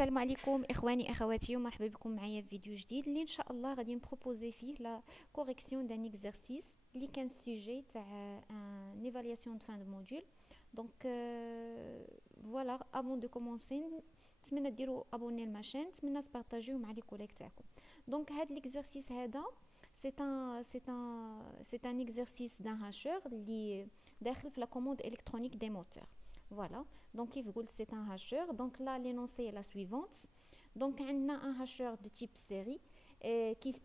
السلام عليكم اخواني اخواتي ومرحبا بكم معايا في فيديو جديد اللي ان شاء الله غادي نبروبوزي فيه لا كوريكسيون دان اكزرسيس اللي كان سوجي تاع ان ايفالياسيون دو فان دو موديول. دونك فوالا افون دو كومونسي نتمنى ديروا ابوني للماشين، نتمنى تبارطاجيو مع لي كوليك تاعكم. دونك هاد ليكزرسيس هذا سي ان اكزرسيس دان هاشور اللي داخل في لا كوموند الكترونيك دي موتور. Voilà, donc il veut c'est un hacheur. Donc là, l'énoncé est la suivante. Donc on a un hacheur de type série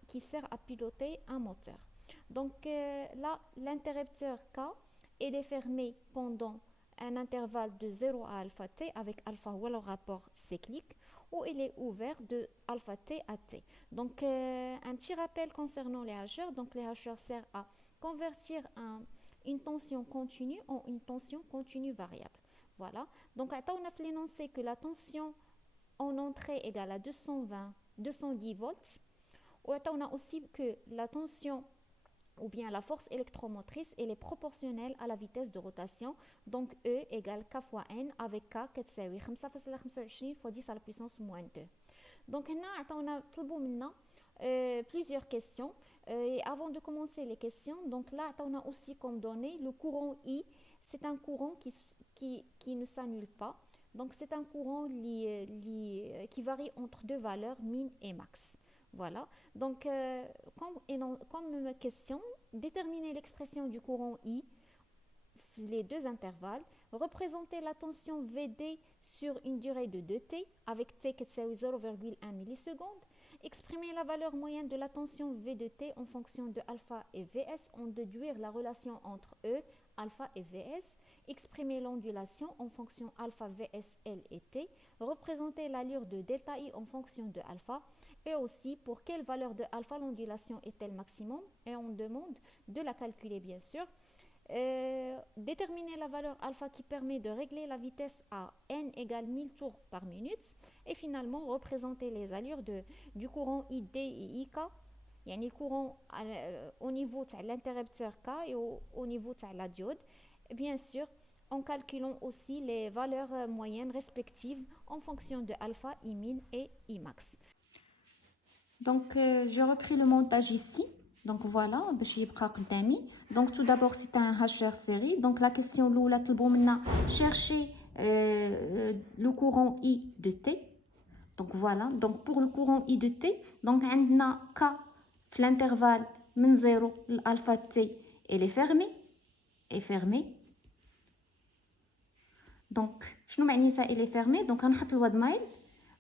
qui sert à piloter un moteur. Donc là, l'interrupteur K, il est fermé pendant un intervalle de 0 à alpha t avec alpha ou le rapport cyclique, ou il est ouvert de alpha t à t. Donc un petit rappel concernant les hacheurs. Donc les hacheurs servent à convertir une tension continue en une tension continue variable. Voilà. Donc, on a fait l'énoncé que la tension en entrée égale à 220, 210 volts. Ou on a aussi que la tension ou bien la force électromotrice elle est proportionnelle à la vitesse de rotation. Donc, E égale K fois N avec K كتساوي 5,25 fois 10 à la puissance moins 2. Donc, on a plusieurs questions. Et avant de commencer les questions, donc là, on a aussi comme données le courant I. C'est un courant qui ne s'annule pas. Donc, c'est un courant qui varie entre deux valeurs, min et max. Voilà. Donc, comme question, déterminer l'expression du courant I, les deux intervalles, représenter la tension VD sur une durée de 2T avec T qui est 0,1 milliseconde, exprimer la valeur moyenne de la tension V de T en fonction de alpha et Vs, en déduire la relation entre E, alpha et Vs, exprimer l'ondulation en fonction alpha, Vs, L et T, représenter l'allure de delta I en fonction de alpha, et aussi pour quelle valeur de alpha l'ondulation est-elle maximum, et on demande de la calculer bien sûr. Déterminer la valeur alpha qui permet de régler la vitesse à n égale 1000 tours par minute, et finalement représenter les allures du courant ID et IK, يعني le courant au niveau de l'interrupteur K et au niveau de la diode, bien sûr en calculant aussi les valeurs moyennes respectives en fonction de alpha, Imin et Imax. Donc j'ai repris le montage ici. Donc voilà, donc tout d'abord c'est un hacheur série. Donc la question là, chercher le courant I de T. Donc voilà, donc pour le courant I de T, donc on a K l'intervalle من 0 l'alpha T, elle est fermée. Donc شنو معني ça elle est fermée؟ donc غنحط الواد مايل.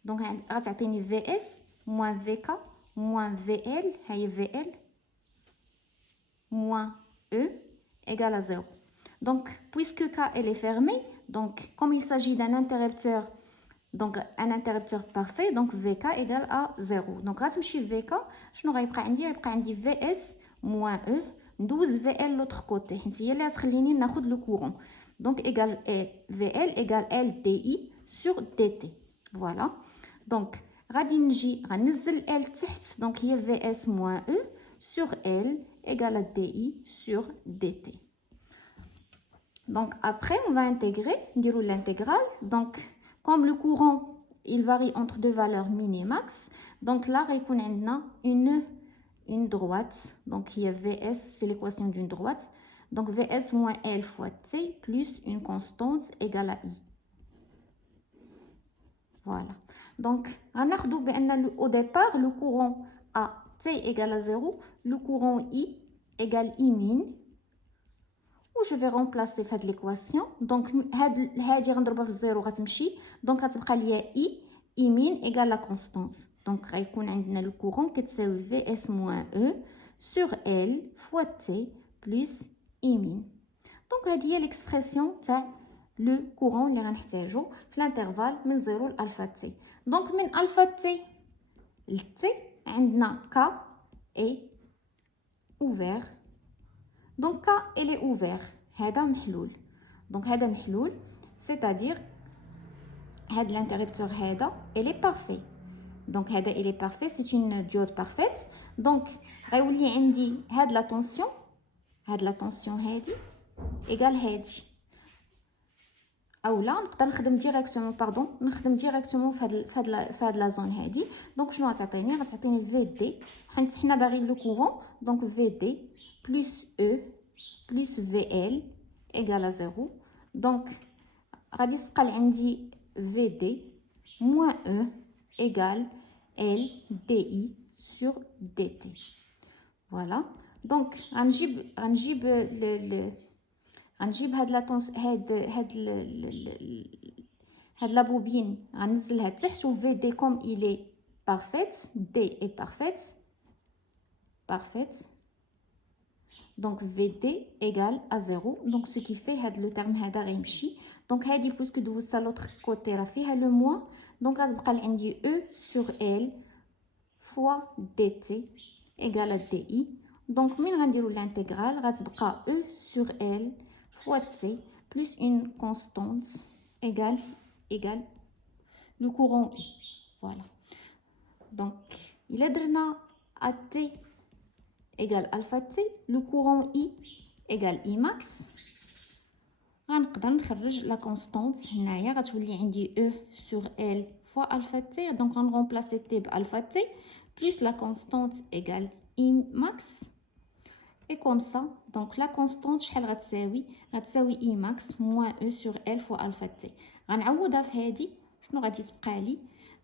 donc غتعطيني VS moins VK moins VL, VL moins E égale à 0. Donc, puisque K elle est fermée, donc comme il s'agit d'un interrupteur, donc un interrupteur parfait, donc VK égale à 0. Donc, غتمشي VK, شنو غيبقى عندي؟ غيبقى عندي VS moins E, ندوز VL l'autre côté, حيت هي اللي غتخليني ناخد le courant. Donc, égale VL égale LDI sur DT. Voilà. Donc, غادي نجي غنزل L تحت، donc هي VS moins E sur L égale à DI sur DT. Donc après on va intégrer, dire l'intégrale. Donc comme le courant il varie entre deux valeurs min et max, donc là غيكون عندنا une droite. Donc il y a VS, c'est l'équation d'une droite. Donc VS moins L fois T plus une constante égale à I. Voilà. Donc, au départ, le courant à T égale à 0, le courant I égale I min. Où je vais remplacer l'équation. Donc, هادي غنضربها في 0 غتمشي. Donc, غتبقى ليا I min égale la constante. Donc, غيكون عندنا le courant كتساوي VS moins E sur L fois T plus I min. Donc, هادي هي l'expression تاع le courant اللي غنحتاجو في l'intervalle من 0 لألفا T. Donc من ألفا T ل T عندنا K est ouvert. Donc K elle est ouvert. هذا محلول. Donc هذا محلول, c'est-à-dire هذا l'interrupteur هذا elle est parfait. Donc هذا il est parfait, c'est une diode parfaite. Donc غيولي عندي هاد la tension هادي égale هادي. اولا نقدر نخدم ديريكتومون نخدم ديريكتومون في هاد لا زون هادي. دونك شنو غتعطيني في دي، حيت حنا باغيين لو كورون. دونك في دي بلس او بلس في ال ايغال 0. دونك غادي تبقى عندي في دي موان او ايغال ال دي اي سور دي تي. فوالا. دونك غنجيب هاد لا بوبين غنزلها تحت، و في دي كوم الي بارفيت، دي اي بارفيت. دونك في دي ايغال ا 0. دونك سو كي في هاد لو تيرم هذا غيمشي. دونك هادي بويسكو دوزتها لوطخ كوتي راه فيها لو موان، دونك غتبقى عندي او سور ال فوا دي تي ايغال دي اي. دونك من غنديرو لانتيغرال غتبقى او سور ال fois t plus une constante égale le courant I. Voilà. Donc, il a donné à t égale alpha t, le courant I égale I max. غنقدر نخرج la constante هنايا غتولي عندي E sur L fois alpha t. Donc, on remplace t ب alpha t plus la constante égale I max. Et comme ça, donc la constante شحال غتساوي I max moins E sur L fois alpha t. غنعوضها في هادي، شنو غادي تبقى لي؟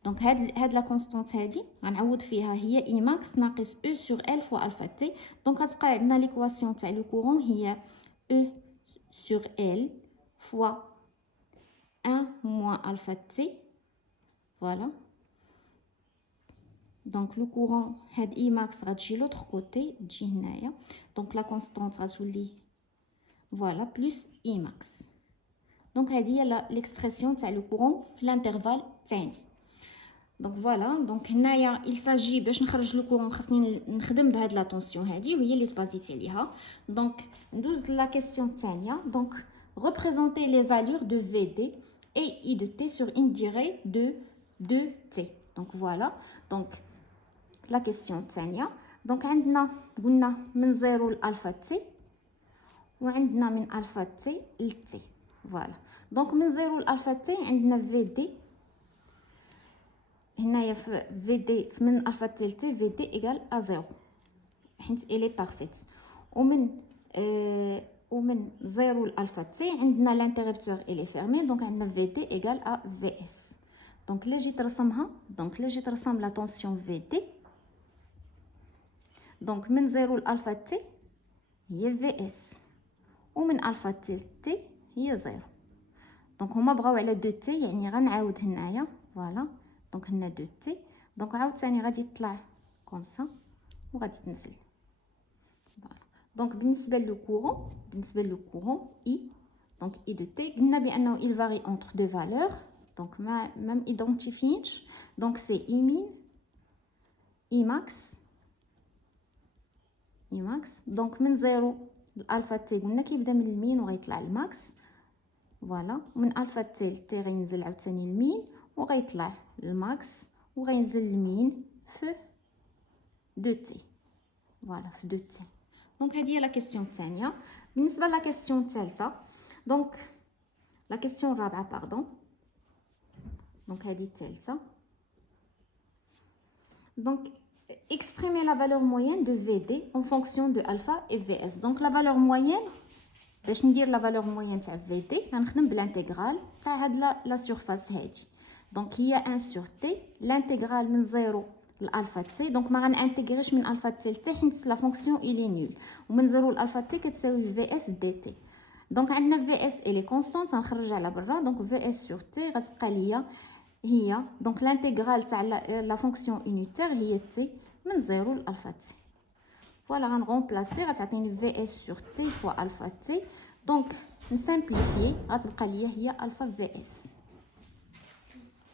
دونك هاد لا كونستانت هادي غنعوض فيها هي I max ناقص E sur L fois alpha t. دونك غتبقى عندنا ليكواسيون تاع لو كورون هي E sur L fois 1 moins alpha t. Voilà. Donc le courant had I max غتجي l'autre côté تجي هنايا. Donc la constante غتولي voilà plus I max. Donc هذه هي l'expression تاع le courant في l'intervalle تاعي. Donc voilà. Donc هنايا il s'agit باش نخرج le courant خاصني نخدم بهاد لا طونسيون هذه وهي اللي سبازيتي عليها. Donc ندوز لا كيسيون الثانيه. Donc représenter les allures de VD et I de T sur une durée de 2T. Donc voilà. Donc la question الثانية. دونك عندنا قلنا من 0 لالفا تي وعندنا من الفا تي لتي. فوالا. دونك من 0 لالفا تي عندنا في دي هنايا في دي من الفا تي لتي في دي ايغال ا 0 حيت الي بارفيت. ومن 0 لالفا تي عندنا لانتربتور الي فيرمي. دونك عندنا في دي ايغال ا في اس. دونك لا جيت رسمها، دونك لا جيت رسم لا طونسيون في دي. دونك من 0 لالفا تي هي في اس ومن الفا تي تي هي 0. دونك هما بغاو على 2 تي يعني غنعاود هنايا. فوالا. دونك هنا 2 تي. دونك عاوتاني غادي تطلع كوم سا وغادي تنزل. فوالا. دونك بالنسبه لو كورون اي، دونك اي دو تي قلنا بانه il varie entre deux valeurs. دونك ما ايدونتيفينش. دونك سي اي مين اي ماكس اي ماكس. دونك من 0 لالفا تي قلنا كيبدا من المين وغيطلع الماكس. فوالا. من الفا تي لتي غينزل عاوتاني المين وغيطلع الماكس وغينزل المين في 2 تي. فوالا في 2 تي. دونك هذه هي لا كيسيون الثانيه. بالنسبه لا كيسيون الثالثه، دونك لا كيسيون الرابعه باردون. دونك هذه الثالثه. دونك exprimer la valeur moyenne de VD en fonction de alpha et VS. Donc la valeur moyenne, باش ندير la valeur moyenne تاع VD غنخدم بالانتيغرال تاع هاد لا سيرفاس هادي. دونك هي 1 sur T الانتيغرال من 0 لالفا تي. دونك ما غنانتيغريش من الفا تي لتي حيت لا فونكسيون الي نول. ومن 0 لالفا تي كتساوي في اس دي تي. دونك عندنا في اس الي كونستانت غنخرجها على برا. دونك في اس sur T غتبقى ليا هي دونك الانتيغرال تاع لا فونكسيون يونيتير هي تي من 0 لالفا تي. فوالا. غنغومبلاسي غتعطيني في اس سور تي فوا الفا تي. دونك نسامبليفي غتبقى ليا هي الفا في اس.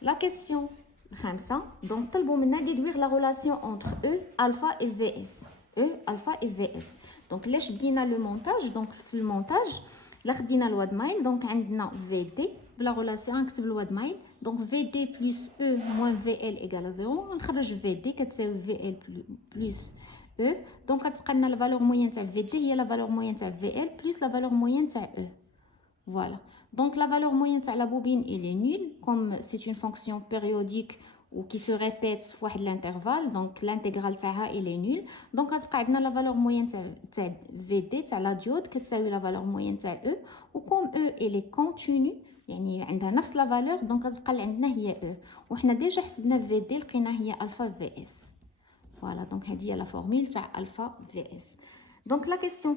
لا كيسيون الخامسه. دونك طلبوا منا ديدوير لا ريلاسيون انتر او الفا اي في اس. او الفا اي في اس. دونك لاش دينا لو مونتاج. دونك في المونتاج لا خدينا الواد مايل. دونك عندنا في دي بلا ريلاسيون نكتب الواد مايل. دونك في دي بلس او موان في ال ايغال 0. نخرج في دي كتساوي في ال بلس او. دونك غتبقى لنا لا فالور موين تاع في دي هي لا فالور موين تاع في ال بلس لا فالور موين تاع او. فوالا. Donc la valeur moyenne de la bobine elle est nulle comme c'est une fonction périodique ou qui se répète fois l'intervalle, donc l'intégrale تاعها elle est nulle. Donc غتبقى عندنا la valeur moyenne تاع VD تاع la diode كتساوي la valeur moyenne تاع E و comme E elle est continue يعني عندها نفس la valeur donc غتبقى اللي عندنا هي E وحنا ديجا حسبنا VD لقينا هي alpha VS. Voilà, donc هذه هي la formule تاع alpha VS. Donc la question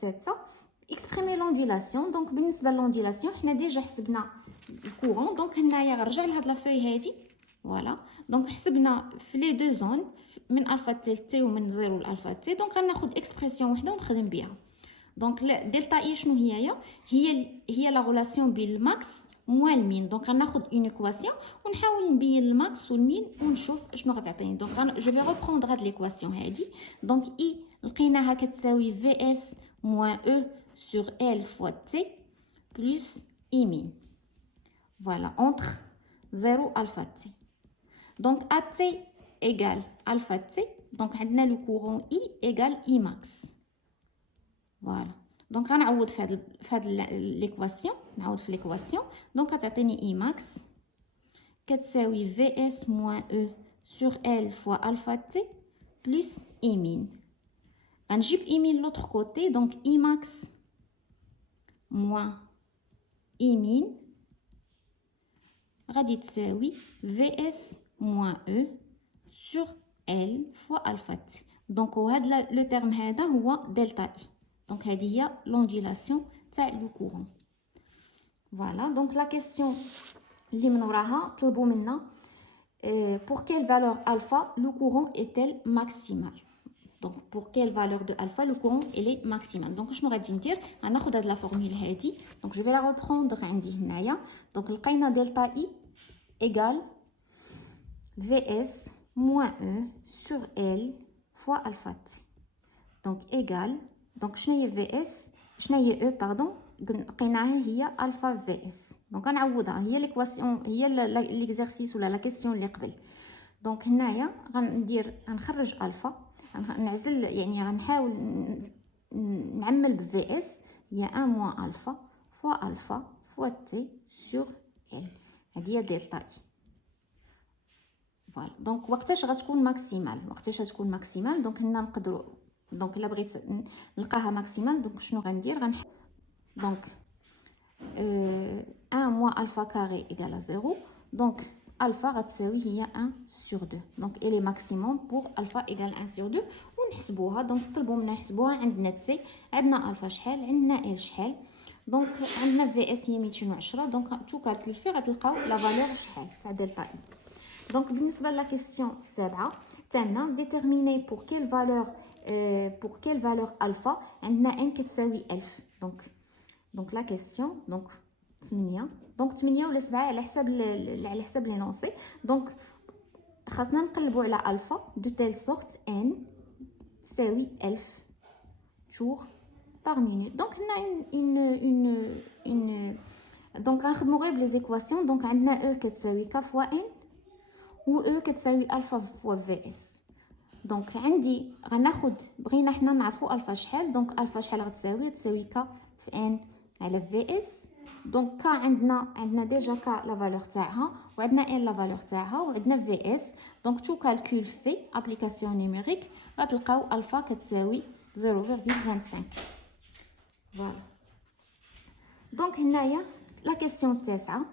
7 exprimer l'ondulation. Donc بالنسبه للondulation حنا ديجا حسبنا الكورون دونك هنايا غنرجع لهاد لا فوي هادي. فوالا دونك حسبنا في لي دو زون من الفا تي ومن 0 لالفا تي دونك غناخذ اكسبرسيون وحده ونخدم بها. دونك دلتا اي شنو هي لا ريلاسيون بين الماكس موان المين. دونك غناخذ اون ايكواسيون ونحاول نبين الماكس والمين ونشوف شنو غتعطيني. دونك جو في ريبروندر هاد ليكواسيون هادي. دونك اي لقيناها كتساوي في اس موان او sur L fois T plus I min. Voilà, entre 0 alpha T. Donc, AT égale alpha T. Donc, on a le courant I égale I max. Voilà. Donc, on a l'équation. On a l'équation. Donc, on a I max. كتساوي VS moins E sur L fois alpha T plus I min. On jette I min de l'autre côté. Donc, I max moins I min غادي تساوي VS moins E sur L fois alpha T. Donc وهذا لو تيرم هذا هو دلتا I. Donc هذه هي l'ondulation تاع لو كورون. فوالا دونك لا كيسيون اللي من وراها طلبوا منا pour quelle valeur alpha le courant est-elle maximal. Donc pour quelle valeur de alpha le courant il est maximal. Donc شنو غادي ندير غناخذ هاد لا فورمول هادي. Donc je vais la reprendre عندي هنايا. Donc لقينا دلتا I égale VS moins E sur L fois alpha T. Donc égale donc شنو هي VS شنو هي E pardon لقيناها هي alpha VS. Donc غنعوضها هي ليكواسيون هي ليكزارسيس ولا لا كيسيون اللي قبل. دونك هنايا غنخرج الفا نعزل يعني غنحاول نعمل ب VS هي 1 موان الفا فوا الفا فوا تي سور ال. هذه هي دلتا اي. فوالا دونك وقتاش غتكون ماكسيمال دونك هنا نقدروا دونك الا بغيت نلقاها ماكسيمال دونك شنو غندير دونك 1 موان الفا كاري ايكال 0 دونك alpha غتساوي هي 1 sur 2. Donc elle est maximum pour alpha égale 1 sur 2 ونحسبوها. دونك طلبوا منا نحسبوها. عندنا تي عندنا الفا شحال عندنا ال شحال. دونك عندنا في اس هي 210 دونك تو كالكول فيه غتلقاو لا فالور شحال تاع دلتا اي. دونك بالنسبه لا كيسيون 7 تاعنا ديتيرميني pour quelle valeur alpha عندنا n كتساوي 1000. دونك لا كيسيون دونك 8 دونك 8 ولا 7 على حسب لينونسي. دونك خاصنا نقلبوا على الفا دو تيل سورت ان تساوي 1000 tours par minute. دونك هنا اون دونك غنخدموا غير بلي زيكواسيون. دونك عندنا او كتساوي ك فوا ان و او كتساوي الفا فوا في اس. دونك عندي غناخد بغينا حنا نعرفوا الفا شحال. دونك الفا شحال غتساوي ك في ان على في اس. دونك ك عندنا ديجا ك لا فالور تاعها وعندنا ان لا فالور تاعها وعندنا في اس. دونك تو كالكول في ابليكاسيون نيميريك غتلقاو الفا كتساوي 0.25. فوالا دونك هنايا لا كيسيون 9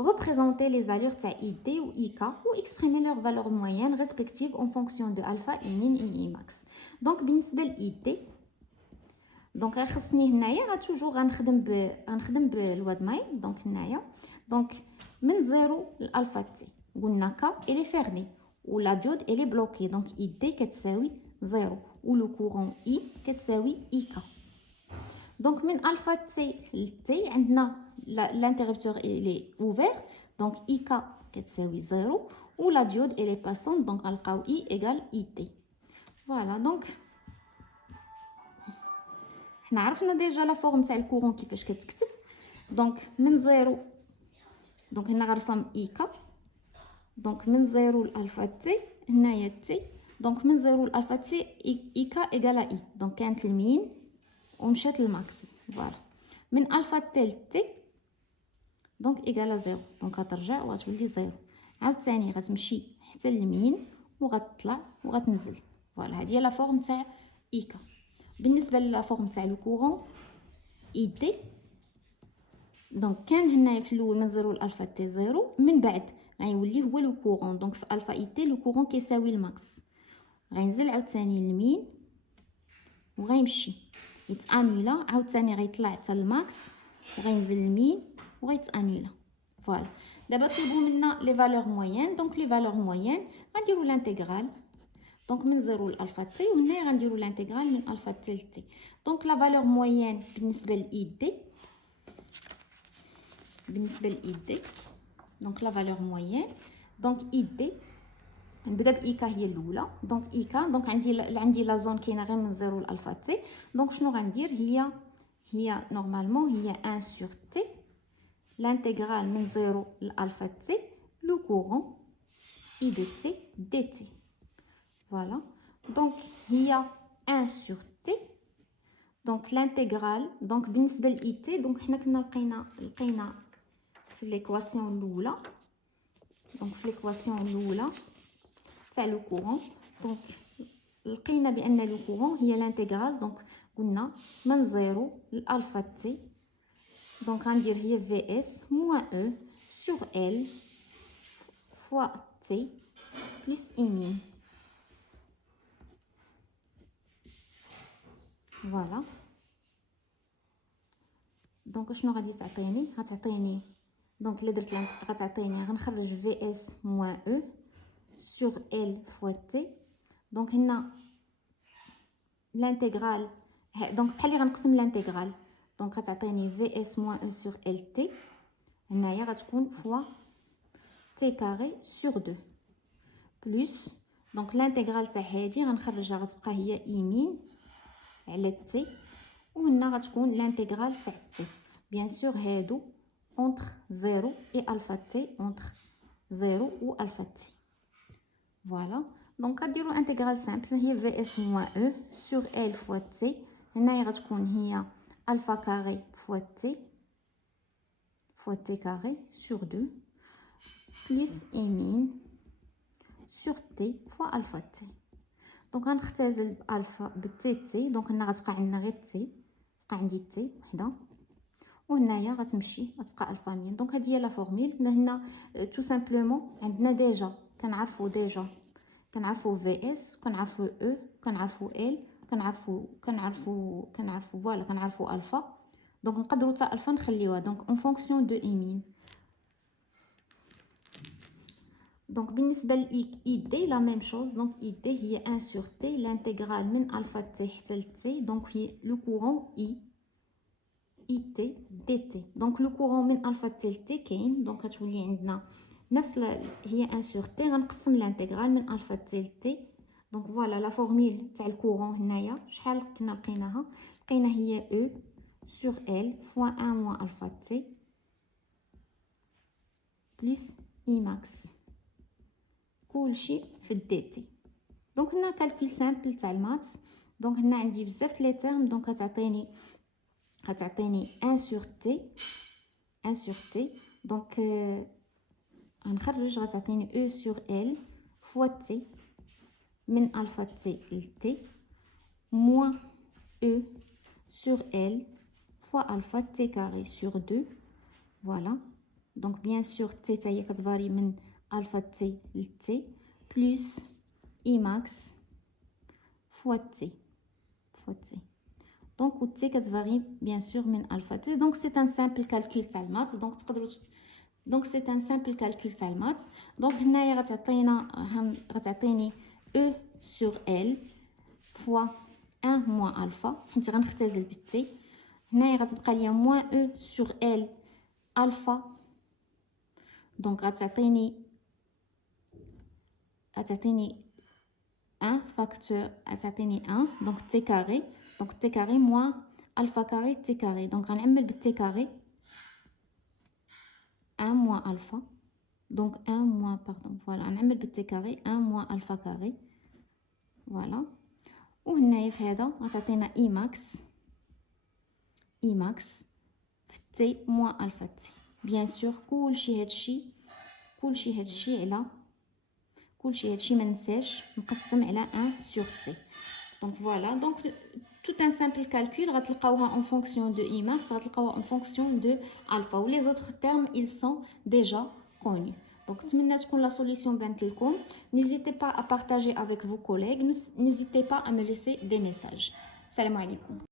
représenter les allures تاع ID ou IK ou exprimer leurs valeurs moyennes respectives en fonction de alpha, I min et I max. Donc بالنسبه ل ID دونك خصني هنايا توجور غنخدم بالواد مايل. دونك هنايا دونك من 0 لالفا تي قلنا ك الي فيرمي ولا ديود الي بلوكي. دونك اي دي كتساوي 0 و لو كورون اي كتساوي اي كا. دونك من الفا تي لتي عندنا لانتربتور الي اوفير. دونك اي كا كتساوي 0 و لا ديود الي باسون. دونك غنلقاو اي ايغال اي تي. فوالا دونك حنا عرفنا ديجا لا فورم تاع الكورون كيفاش كتكتب. دونك من 0 دونك هنا غنرسم اي كا. دونك من 0 لالفا تي هنايا تي. دونك من 0 لالفا تي اي كا ايغال اي. دونك كانت المين ومشات للماكس. فوالا من الفا تي لتي دونك ايكالا زيرو، دونك غترجع وغتولي زيرو. عاوتاني غتمشي حتى اليمين وغتطلع وغتنزل. فوالا هذه هي لا فورم تاع ايكا. بالنسبه لا فورم تاع لو كورون اي دي، دونك كان هنايا في الاول من زيرو لالفا تي زيرو، من بعد غيولي هو لو كورون. دونك في الفا اي تي لو كورون كيساوي الماكس. غينزل عاوتاني اليمين وغيمشي يتانولا، عاوتاني غيطلع حتى الماكس وغينزل اليمين وغيتانولا. فوالا دابا طلبوا منا لي فالور موين. دونك لي فالور موين غنديروا لانتيغرال، دونك من زيرو لالفا تي، وهنايا غنديروا لانتيغرال من الفا تي لتي. دونك لا فالور موين بالنسبه لاي دي، بالنسبه لاي دي دونك لا فالور موين، دونك اي دي نبدا بايكا هي الاولى. دونك ايكا، دونك عندي لا زون كاينه غير من زيرو لالفا تي. دونك شنو غندير؟ هي نورمالمون هي 1 sur تي l'intégrale من زيرو لالفا تي لو كورون اي دو تي دي تي. فوالا دونك هي 1 sur تي. دونك l'intégrale، دونك بالنسبه لاي تي، دونك حنا كنا لقينا في ليكواسيون الاولى، دونك في ليكواسيون الاولى تاع لو كورون، دونك لقينا بان لو كورون هي لانتيغرال. دونك قلنا من زيرو لالفا تي، دونك غندير هي في اس موان او سور ال فوا تي بلس اي مين. فوالا دونك شنو غادي تعطيني؟ غتعطيني دونك الا درت غتعطيني غنخرج في اس موان او سور ال فوا تي. دونك هنا لانتيغرال، دونك بحال اللي غنقسم لانتيغرال، دونك غتعطيني في اس موان او سور ال تي، هنايا غتكون فوا تي كاري سور 2 بلس. دونك لانتيغرال تاع هادي غنخرجها غتبقى هي يمين على تي، وهنا غتكون لانتيغرال تاع تي. بيان سور هادو اونتر 0 اي الفا تي، اونتر 0 و الفا تي. فوالا دونك غديروا انتيغرال سامبل، هي في اس موان او سور ال فوا تي، هنايا غتكون هي الفا كاري فوا تي كاري سور 2 بلس يمين سور تي فوا الفا تي. دونك غنختزل بالفا بالتي تي، دونك هنا غتبقى عندنا غير تي، تبقى عندي تي وحده، وهنايا غتمشي غتبقى الفا مين. دونك هذه هي لا فورمول. هنا تو سامبلومون عندنا ديجا كنعرفوا في اس، كنعرفوا او، كنعرفوا ال، كنعرفوا فوالا كنعرفوا الفا. دونك نقدروا حتى الفا نخليوها دونك اون فونكسيون دو اي مين. دونك بالنسبه لاي دي لا ميم شوز. دونك اي دي هي 1 sur تي لانتيغرال من الفا تي حتى لتي، دونك هي لو كورون اي تي دي تي. دونك لو كورون من الفا تي لتي كاين، دونك غتولي عندنا نفس هي 1 sur تي غنقسم لانتيغرال من الفا تي لتي. دونك فوالا لا فورمول تاع الكورون هنايا شحال كنا لقيناها؟ لقينا هي او سور ال فوا 1 موان الفا تي بلس اي ماكس، كلشي في الدي تي. دونك هنا كالكول سامبل تاع الماتس. دونك هنا عندي بزاف لي تيرم، دونك غتعطيني 1 sur تي، 1 sur تي. دونك غنخرج غتعطيني او سور ال فوا تي من الفا تي لتي موان او سور ال فوا الفا تي كاري سور 2. فوالا دونك بيان سور تي تا هي كتفاري من الفا تي لتي بلس اي ماكس فوا تي دونك و تي كتفاري بيان سور من الفا تي. دونك سي ان سامبل كالكول تاع المات. دونك تقدروا دونك سي ان سامبل كالكول تاع المات. دونك هنايا غتعطيني او سور ال فوا 1 موان الفا، حيت غنختزل بالتي. هنايا غتبقى ليا موان او سور ال الفا، دونك غتعطيني 1 فاكتور، غتعطيني 1 دونك تي كاري، دونك تي كاري موان الفا كاري تي كاري. دونك غنعمل بالتي كاري 1 موان الفا، دونك 1 موان باردون فوالا غنعمل بالتي كاري 1 موان الفا كاري. فوالا وهنايا في هذا غتعطينا اي ماكس في تي موان الفا تي. bien sûr كلشي هادشي على كلشي هادشي ما ننساش مقسم على 1 sur t. Donc voilà, donc tout un simple calcul غتلقاوها en fonction de Imax, غتلقاوها en fonction de alpha, ou les autres termes ils sont déjà connus. Donc نتمنى تكون la solution بانت لكم. N'hésitez pas à partager avec vos collègues, n'hésitez pas à me laisser des messages. Salam alaikum.